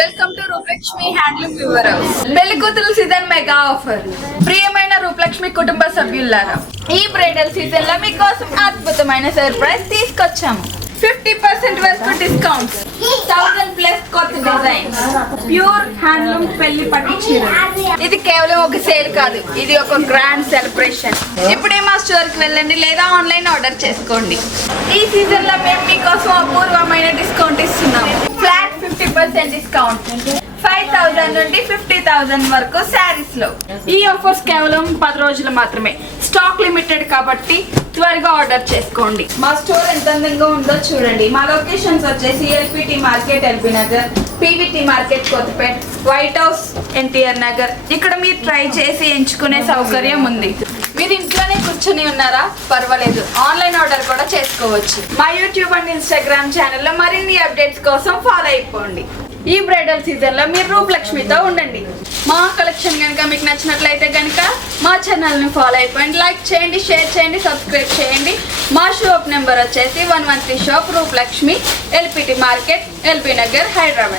Welcome to Rupalakshmi handloom weaver పెళ్ళి కూతురు season mega offer ప్రియమైన రూపలక్ష్మి కుటుంబ సభ్యులారా ఈ బ్రైడల్ సీజన్లో మీకోసం అద్భుతమైన సర్ప్రైజ్ తీసుకొచ్చాము. ఫిఫ్టీ పర్సెంట్ వరకు డిస్కౌంట్ థౌసండ్ ప్లస్ కొత్త డిజైన్ ప్యూర్ హ్యాండ్లూమ్ పెళ్ళి పట్టు చీర. ఇది కేవలం ఒక సేల్ కాదు ఇది ఒక గ్రాండ్ సెలబ్రేషన్ ఇప్పుడే మా స్టోర్కి వెళ్ళండి లేదా ఆన్లైన్ ఆర్డర్ చేసుకోండి. ఈ సీజన్లో మేము మీకోసం అపూర్వమైన డిస్కౌంట్ ఇస్తున్నాం. ఫైవ్ థౌసండ్ నుండి ఫిఫ్టీ థౌసండ్ వరకు శారీస్లో. ఈ ఆఫర్స్ కేవలం పది రోజులు మాత్రమే. స్టాక్ లిమిటెడ్ కాబట్టి త్వరగా ఆర్డర్ చేసుకోండి. మా స్టోర్ ఎంత అందంగా ఉందో చూడండి. మా లొకేషన్స్ వచ్చేసి LPT market LB Nagar PVT market Kothapet white house NTR Nagar ఇక్కడ మీరు ట్రై చేసి ఎంచుకునే సౌకర్యం ఉంది. మీరు ఇంట్లోనే కూర్చొని ఉన్నారా? పర్వాలేదు. ఆన్లైన్ ఆర్డర్ కూడా చేసుకోవచ్చు. మా యూట్యూబ్ అండ్ ఇన్స్టాగ్రామ్ ఛానల్లో మరిన్ని అప్డేట్స్ కోసం ఫాలో అయిపోండి. ఈ బ్రైడల్ సీజన్లో మీరు రూపలక్ష్మితో ఉండండి. మా కలెక్షన్ కనుక మీకు నచ్చినట్లయితే కనుక మా ఛానల్ని ఫాలో అయిపోయింది లైక్ చేయండి షేర్ చేయండి సబ్స్క్రైబ్ చేయండి. మా షాప్ నెంబర్ వచ్చేసి one one three shop Rupalakshmi LPT market LB Nagar Hyderabad.